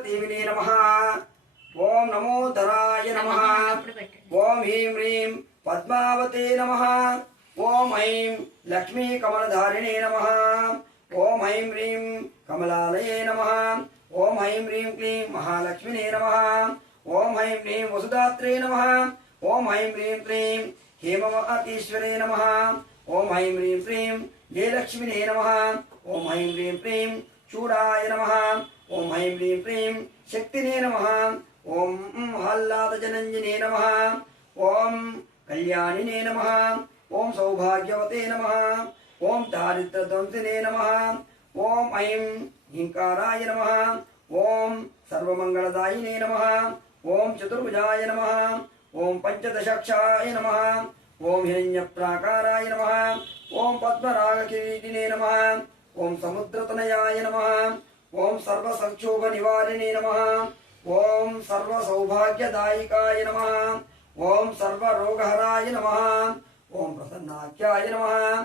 देविने नमः। ओम नमो धराय नमः। ओम ह्रीं ह्रीं पद्मावते नमः। ओम ऐं लक्ष्मी कमलधारिणे नमः। ओम ऐं ह्रीं कमलालये नमः। ओम ऐं ह्रीं क्लीं महालक्ष्मिने नमः। ओम ऐं ह्रीं वसुधात्रे नमः। ओम ऐं ह्रीं क्लीं हेमवतीश्वरे नमः। ओम ऐं ह्रीं क्लीं जयलक्ष्मिने नमः। ओम ऐं ह्रीं क्लीं चूडाय नमः। ओम ऐं ह्रीं क्लीं शक्तिने नमः। ओम आह्लादजनञ्जने नमः। ओम कल्याणिने नमः। ओम सौभाग्यवते नमः। ओम दारिद्र्यध्वंसिने नमः। ओम ऐं हिंकाराय नमः। ओम सर्वमंगलदायिने नमः। ओम चतुर्भुजाय नमः। ओम पंचदशाक्षाय नमः। ओम हिरण्यप्राकाराय नमः। ओम पद्मरागकिरीटिने नमः। ओम समुद्रतनयाय नमः। ओम सर्वसंक्षोभ निवारिणे नमः। ओम सर्वसौभाग्यदायिकाय नमः। ओम सर्वरोगहराय नमः। ओम प्रसन्नाख्याय नमः।